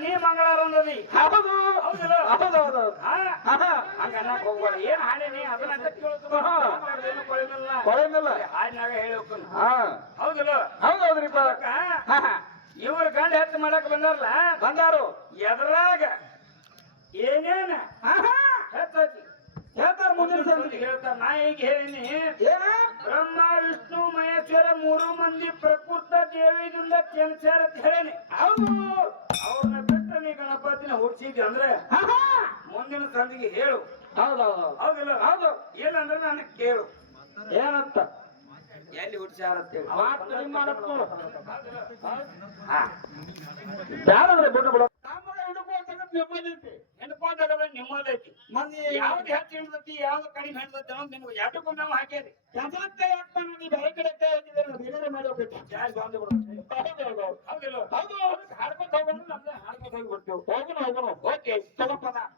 ನೀ ಮಂಗಳಾರ ಅಂದದಿ ಹೌದು. ಹೌದಿಲ್ಲ? ಹೌದು ಹೌದು ಆಹಾ. ಹಂಗ ಅನ್ನಕ್ ಹೋಗ್ಬೇಡ ಏನ್ ಹಾಡಿ ನೀ? ಅದನ್ನ ಅಂತ ಕೇಳ್ತು ಕೊಳಿಮಿಲ್ಲ ಕೊಳೆಮಿಲ್ಲ ಹಾಡಿನಾಗ ಹೇಳಿ ಹೋಗ್ತಾನ ಹೌದಿಲ್ಲ? ಹೌದು ಅದಕ್ಕ ಹಾ ಹಾ. ಇವ್ರ ಗಂಡ ಹೆಚ್ಚು ಮಾಡಕ್ ಬಂದಾರಲ್ಲ ಬಂದಾರು. ಎದ್ರಾಗ ಏನೇನ. ಹೆಚ್ಚೈತಿ ಹೇಳ್ತಾರ ಮುಂದಿನ ಸಂದಿಗೆ ಹೇಳ್ತಾರ. ನಾ ಈಗ ಹೇಳಿನಿ. ಬ್ರಹ್ಮ ವಿಷ್ಣು ಮಹೇಶ್ವರ ಮೂರು ಮಂದಿ ಪ್ರಕೃತ ದೇವಿದಿಂದ ಕೆಲ್ಸಾರ ಅಂತ ಹೇಳಿನಿ. ಹೌದು. ಗಣಪತಿನ ಅಂದ್ರೆ. ಮುಂದಿನ ತಂದಿಗೆ ಹೇಳು. ಹೌದೌದು ಹೌದಿಲ್ಲ ಹೌದು. ಏನಂದ್ರೆ ನನಗೆ ಕೇಳು. ಏನಂತ? ಎಲ್ಲಿ ಹುಡ್ಸ್ಯಾರ ಬಿಟ್ಟು ಬಿಡು ನಿಮ್ಮದೈತಿ ಮಂದಿ ಯಾವ್ದು ಹೆಚ್ಚು ಹಿಡ್ದತಿ ಯಾವ್ದು ಕಡಿಮೆ ಹಿಡ್ದತಿ ಅನ್ನೋದು ನಿಮ್ಗೆ ಎರಡಕ್ಕೂ ನಾವು ಹಾಕ್ಯಾರಿ. ಕೆಸರತ್ತೆ ಯಾಕೆ ನೀ ಬೇರೆ ಕಡೆ ಕೈ ಹಾಕಿದ್ರೆ ನಾವು ಬೇರೆ ಮಾಡಿ ಹೋಗ್ಬೇಕು ಜಾಸ್ತಿ ಬಂದು ಬಿಡುತ್ತೆ ಹೌದೌದು ಹೌದಿಲ್ಲ ಹೌದು ಹಾಡ್ಕೊತ ನಮ್ದು ஓகே சிறப்பு தான்